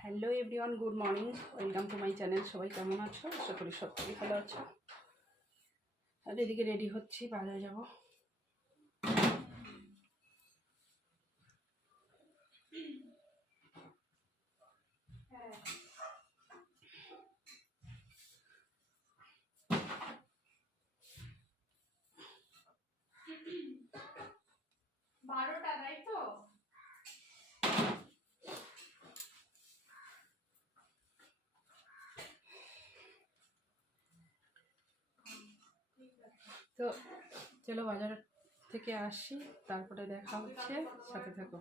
Hello everyone, good morning, welcome to my channel. সবাই কেমন আছো? আশা করি সত্যি ভালো আছো। আর এদিকে রেডি হচ্ছি, বাজারে যাব। বারোটা, তাই তো? তো চলো বাজার থেকে আসি, তারপরে দেখা হচ্ছে, সাথে থাকো।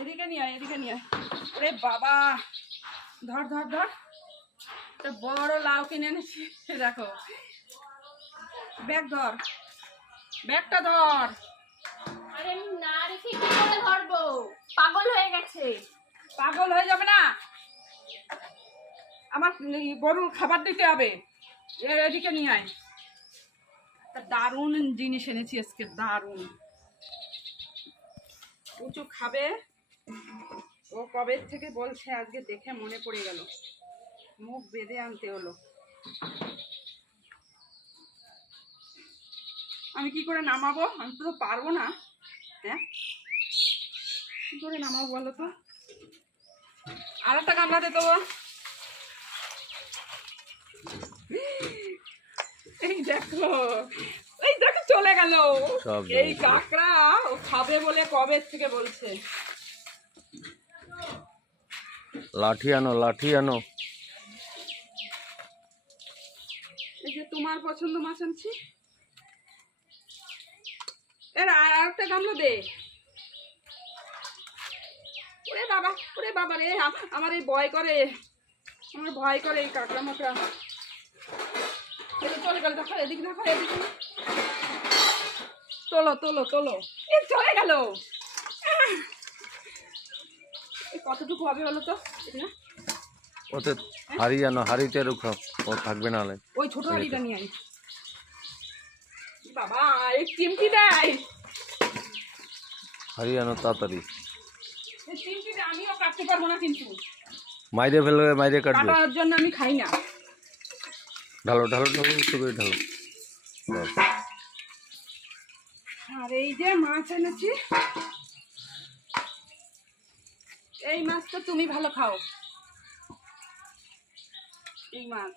এদিকে নিয়ে আয়, এদিকে নিয়ে আয়। ওরে বাবা, ধর ধর ধর, একটা বড় লাউ কিনে এনেছি। দেখো, ব্যাগ ধর, ব্যাগটা ধর। আরে আমি না রেখে কি করে ধরবো? পাগল হয়ে গেছে। পাগল হয়ে যাবে না, আমার গরুর খাবার দিতে হবে। এদিকে নিয়ে আয়, একটা দারুণ জিনিস এনেছি আজকে, দারুণ। উঁচু খাবে, ও কবে থেকে বলছে, আজকে দেখে মনে পড়ে গেল, মুখ বেঁধে আনতে হলো। আমি কি করে নামাবো? আমি তো পারবো না। হ্যাঁ, কি করে নামাবো বলো তো? আর একটা গামলা দে তো। এই দেখো, এই দেখো চলে গেল এই কাঁকড়া। ও খাবে বলে কবে থেকে বলছে। লাঠি আনো, লাঠি আনো। এই যে তোমার পছন্দ মাছ আনছি। এর আর একটা গামলা দে। ওরে বাবা, ওরে বাবা রে, আমার এই ভয় করে, আমার ভয় করে এই কাঁকড়া মাকড়া। চলে গেল, দেখো এদিকে, দেখো এদিকে। তোলো তোলো তোলো, এ চলে গেল। কতটুকু হবে বলো তো? ওতে হাড়ি আনো, হাড়িতে রুখাও, ও থাকবে না। ওই ছোট হাড়িটা নিয়ে আই। বাবা, এই চিমটি দেয়। হাড়ি আনো তাড়াতাড়ি। এই চিমটিটা আমিও কাটতে পারবো না, কিন্তু মাইরে ফেলবে, মাইরে কাটবে। কাটার জন্য আমি খাই না। ঢালো ঢালো ঢালো, একটু করে ঢালো। আর এই যে মাছ এনেছি, এই মাছ তো তুমি ভালো খাও। এই মাছ,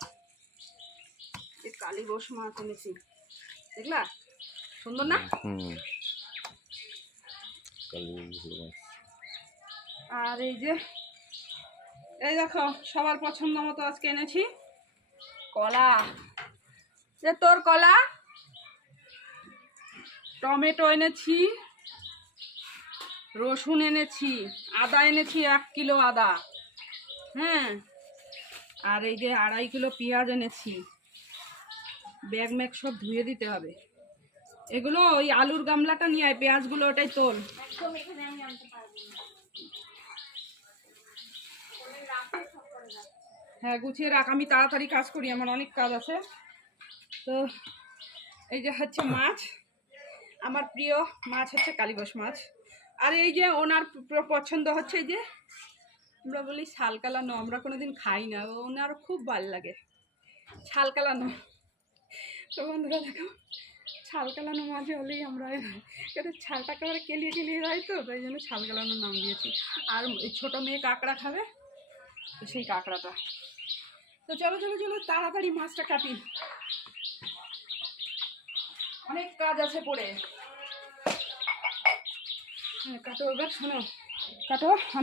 এই কালীবোস মাছ এনেছি, দেখলা? সুন্দর না? আর এই যে, এই দেখো সবার পছন্দ মতো আজকে এনেছি কলা। যে তোর কলা, টমেটো এনেছি, রসুন এনেছি, আদা এনেছি 1 কিলো আদা, হ্যাঁ, আর এই যে 2.5 কিলো পেঁয়াজ এনেছি। ব্যাগ ম্যাগ সব ধুয়ে দিতে হবে। এগুলো ওই আলুর গামলাটা নিয়ে আয়, পেঁয়াজগুলো ওটাই তোল। একদম এখানে আমি আনতে পারবো না। হ্যাঁ, গুছিয়ে রাখ, আমি তাড়াতাড়ি কাজ করি, আমার অনেক কাজ আছে। তো এই যে হচ্ছে মাছ, আমার প্রিয় মাছ হচ্ছে কালীবোস মাছ। আর এই যে ওনার পছন্দ হচ্ছে, এই যে আমরা বলি শালকালানো, আমরা কোনোদিন খাই না, ওনার খুব ভালো লাগে শালকালানো। তো বন্ধুরা দেখো, শালকালানো মাছ হলেই আমরা এটা ছালটা একেবারে কেলিয়ে কেলিয়ে যায়, তো তাই জন্য শালকালানোর নাম দিয়েছি। আর ছোটো মেয়ে কাঁকড়া খাবে, তো সেই কাঁকড়াটা। তো চলো চলো চলো, তাড়াতাড়ি মাছটা কাটি, অনেক কাজ আছে পড়ে। হ্যাঁ কাটো, এবার শোনো, কাটো।